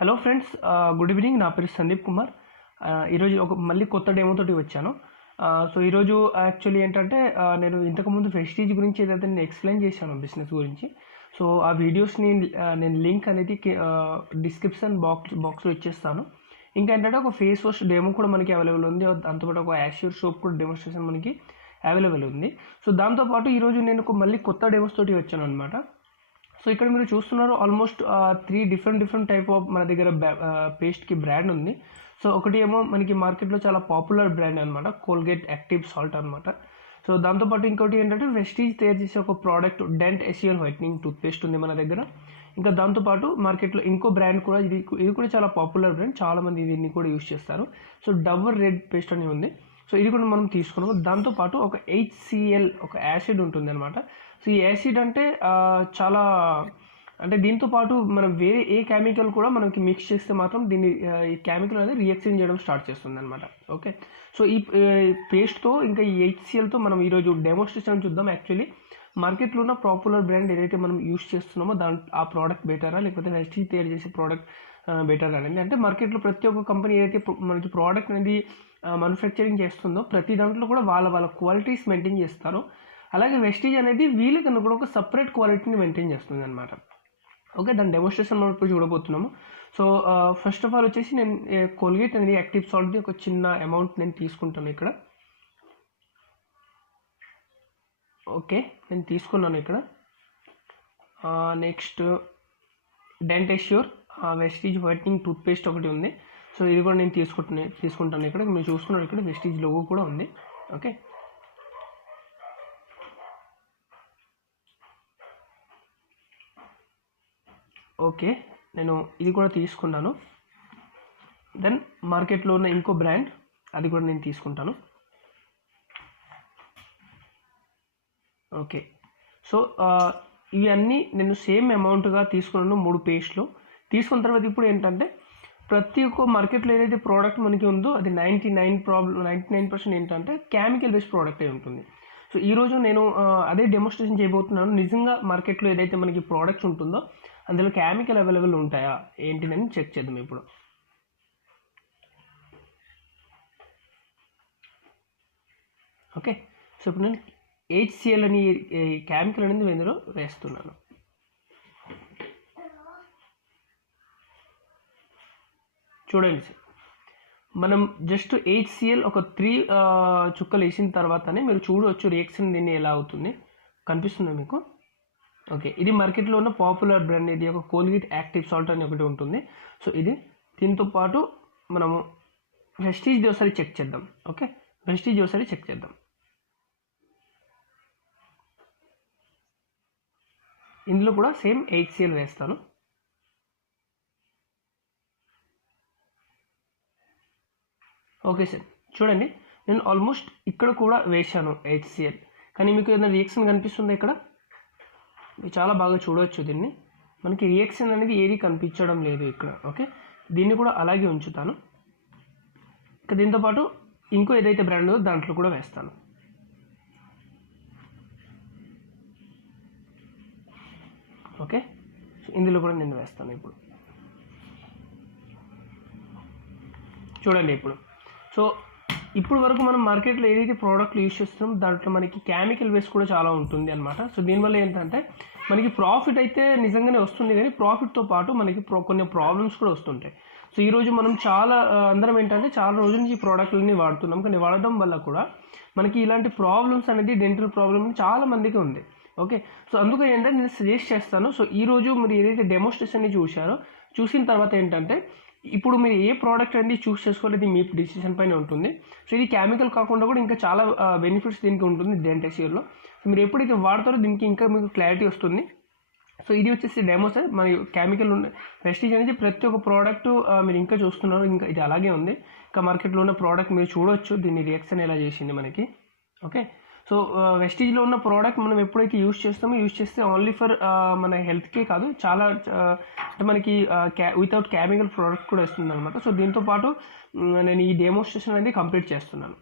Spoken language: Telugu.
Hello friends, good evening. నా పేరు సందీప్ కుమార్. ఈరోజు మళ్ళీ కొత్త డెమోతోటి వచ్చాను. సో ఈరోజు యాక్చువల్లీ ఏంటంటే నేను ఇంతకుముందు వెస్టీజ్ గురించి ఏదైతే నేను ఎక్స్ప్లెయిన్ చేశాను బిజినెస్ గురించి, సో ఆ వీడియోస్ని నేను లింక్ అనేది డిస్క్రిప్షన్ బాక్స్లో ఇచ్చేస్తాను. ఇంకా ఏంటంటే ఒక ఫేస్ వాష్ డెమో కూడా మనకి అవైలబుల్ ఉంది. దాంతోపాటు ఒక యాష్యూర్ సోప్ కూడా డెమోన్స్ట్రేషన్ మనకి అవైలబుల్ ఉంది. సో దాంతోపాటు ఈరోజు నేను మళ్ళీ కొత్త డెమోస్ తోటి వచ్చాను అనమాట. సో ఇక్కడ మీరు చూస్తున్నారు ఆల్మోస్ట్ 3 డిఫరెంట్ టైప్ ఆఫ్ మన దగ్గర పేస్ట్కి బ్రాండ్ ఉంది. సో ఒకటి ఏమో మనకి మార్కెట్లో చాలా పాపులర్ బ్రాండ్ అనమాట, కోల్గేట్ యాక్టివ్ సాల్ట్ అనమాట. సో దాంతోపాటు ఇంకోటి ఏంటంటే వెస్టీజ్ తయారు చేసే ఒక ప్రోడక్ట్ డెంట్ ఎసియల్ వైట్నింగ్ టూత్పేస్ట్ ఉంది మన దగ్గర. ఇంకా దాంతోపాటు మార్కెట్లో ఇంకో బ్రాండ్ కూడా ఇది కూడా చాలా పాపులర్ బ్రాండ్, చాలామంది దీన్ని కూడా యూజ్ చేస్తారు. సో డబర్ రెడ్ పేస్ట్ అని ఉంది. సో ఇది కూడా మనం తీసుకున్నాము. దాంతోపాటు ఒక HCl ఒక యాసిడ్ ఉంటుంది అనమాట. సో ఈ యాసిడ్ అంటే చాలా అంటే దీంతో పాటు మనం వేరే ఏ కెమికల్ కూడా మనకి మిక్స్ చేస్తే మాత్రం ఈ కెమికల్ అనేది రియాక్షన్ చేయడం స్టార్ట్ చేస్తుంది అనమాట. ఓకే, సో ఈ పేస్ట్తో ఇంకా ఈ HClతో మనం ఈరోజు డెమోన్స్ట్రేషన్ చూద్దాం. యాక్చువల్లీ మార్కెట్లో ఉన్న పాపులర్ బ్రాండ్ ఏదైతే మనం యూజ్ చేస్తున్నామో ఆ ప్రోడక్ట్ బెటరా లేకపోతే వెస్టీజ్ తయారు చేసే ప్రోడక్ట్ బెటర్ అనేది. అంటే మార్కెట్లో ప్రతి ఒక్క కంపెనీ ఏదైతే మనకి ప్రోడక్ట్ అనేది మ్యానుఫ్యాక్చరింగ్ చేస్తుందో ప్రతి దాంట్లో కూడా వాళ్ళ క్వాలిటీస్ మెయింటైన్ చేస్తారు. అలాగే వెస్టీజ్ అనేది వీళ్ళకన్నా కూడా ఒక సపరేట్ క్వాలిటీని మెయింటైన్ చేస్తుంది అనమాట. ఓకే, దాని డెమోన్స్ట్రేషన్ మనం ఇప్పుడు చూడబోతున్నాము. సో ఫస్ట్ ఆఫ్ ఆల్ వచ్చేసి నేను కోల్గేట్ అనేది యాక్టివ్ సాల్ట్ది ఒక చిన్న అమౌంట్ నేను తీసుకుంటాను ఇక్కడ. ఓకే, నేను తీసుకున్నాను ఇక్కడ. Next dent assure Vestige whitening toothpaste ఒకటి ఉంది. సో ఇది కూడా నేను తీసుకుంటాను ఇక్కడ. మీరు చూసుకున్నారు ఇక్కడ వెస్టీజ్ లోగో కూడా ఉంది. ఓకే, ఓకే నేను ఇది కూడా తీసుకున్నాను. దెన్ మార్కెట్లో ఉన్న ఇంకో బ్రాండ్ అది కూడా నేను తీసుకుంటాను. ఓకే, సో ఇవన్నీ నేను సేమ్ అమౌంట్గా తీసుకున్నాను 3 పేస్ట్లు. తీసుకున్న తర్వాత ఇప్పుడు ఏంటంటే ప్రతి ఒక్క మార్కెట్లో ఏదైతే ప్రోడక్ట్ మనకి ఉందో అది 99% ఏంటంటే కెమికల్ బేస్డ్ ప్రోడక్ట్ అయి ఉంటుంది. సో ఈరోజు నేను అదే డెమోన్స్ట్రేషన్ చేయబోతున్నాను. నిజంగా మార్కెట్లో ఏదైతే మనకి ప్రోడక్ట్స్ ఉంటుందో అందులో కెమికల్ అవైలబుల్ ఉంటాయా ఏంటిదని చెక్ చేద్దాం ఇప్పుడు. ఓకే, సో ఇప్పుడు నేను HCl అని కెమికల్ అనేది ఇందులో వేస్తున్నాను. చూడండి సార్, మనం జస్ట్ HCl ఒక 3 చుక్కలు వేసిన తర్వాతనే మీరు చూడవచ్చు రియాక్షన్ దీన్ని ఎలా అవుతుంది. కనిపిస్తుందా మీకు? ఓకే, ఇది మార్కెట్లో ఉన్న పాపులర్ బ్రాండ్. ఇది ఒక కోల్గేట్ యాక్టివ్ సాల్ట్ అని ఒకటి ఉంటుంది. సో ఇది దీంతో పాటు మనము వెస్టీజ్ ఒకసారి చెక్ చేద్దాం. ఓకే, వెస్టీజ్ ఒకసారి చెక్ చేద్దాం. ఇందులో కూడా సేమ్ HCl వేస్తాను. ఓకే సార్, చూడండి నేను ఆల్మోస్ట్ ఇక్కడ కూడా వేశాను HCl, కానీ మీకు ఏదైనా రియాక్షన్ కనిపిస్తుందా? ఇక్కడ మీరు చాలా బాగా చూడవచ్చు దీన్ని. మనకి రియాక్షన్ అనేది ఏది కనిపించడం లేదు ఇక్కడ. ఓకే, దీన్ని కూడా అలాగే ఉంచుతాను. ఇంకా దీంతోపాటు ఇంకో ఏదైతే బ్రాండ్ ఉందో దాంట్లో కూడా వేస్తాను. ఓకే, ఇందులో కూడా నేను వేస్తాను. చూడండి సో ఇప్పుడు వరకు మనం మార్కెట్లో ఏదైతే ప్రోడక్ట్లు యూజ్ చేస్తున్నాం దాంట్లో మనకి కెమికల్ వేస్ట్ కూడా చాలా ఉంటుంది అనమాట. సో దీనివల్ల ఏంటంటే మనకి ప్రాఫిట్ అయితే నిజంగానే వస్తుంది, కానీ ప్రాఫిట్తో పాటు మనకి కొన్ని ప్రాబ్లమ్స్ కూడా వస్తుంటాయి. సో ఈరోజు మనం అందరం ఏంటంటే చాలా రోజుల నుంచి ఈ ప్రోడక్ట్లని వాడుతున్నాం, కానీ వాడడం వల్ల కూడా మనకి ఇలాంటి ప్రాబ్లమ్స్ అనేది డెంటల్ ప్రాబ్లమ్ చాలా మందికి ఉంది. ఓకే, సో అందుకని ఏంటంటే నేను సజెస్ట్ చేస్తాను. సో ఈరోజు మీరు ఏదైతే డెమోన్స్ట్రేషన్ని చూసిన తర్వాత ఏంటంటే ఇప్పుడు మీరు ఏ ప్రోడక్ట్ అనేది చూస్ చేసుకోవాలి మీ డిసిషన్ పైన ఉంటుంది. సో ఇది కెమికల్ కాకుండా కూడా ఇంకా చాలా బెనిఫిట్స్ దీనికి ఉంటుంది డెంట్ ఎసియర్లో. సో మీరు ఎప్పుడైతే వాడతారో దీనికి ఇంకా మీకు క్లారిటీ వస్తుంది. సో ఇది వచ్చేసి డెమో సార్. మరి కెమికల్ వెస్టీజ్ అనేది ప్రతి ఒక్క ప్రోడక్ట్ మీరు ఇంకా చూస్తున్నారు, ఇంకా ఇది అలాగే ఉంది. ఇంకా మార్కెట్లో ఉన్న ప్రోడక్ట్ మీరు చూడవచ్చు దీన్ని రియాక్షన్ ఎలా చేసింది మనకి. ఓకే, సో వెస్టీజ్లో ఉన్న ప్రోడక్ట్ మనం ఎప్పుడైతే యూజ్ చేస్తే ఓన్లీ ఫర్ మన హెల్త్కే కాదు, చాలా అంటే మనకి వితౌట్ కెమికల్ ప్రోడక్ట్ కూడా వస్తుంది అనమాట. సో దీంతో పాటు నేను ఈ డెమోన్స్ట్రేషన్ అనేది కంప్లీట్ చేస్తున్నాను.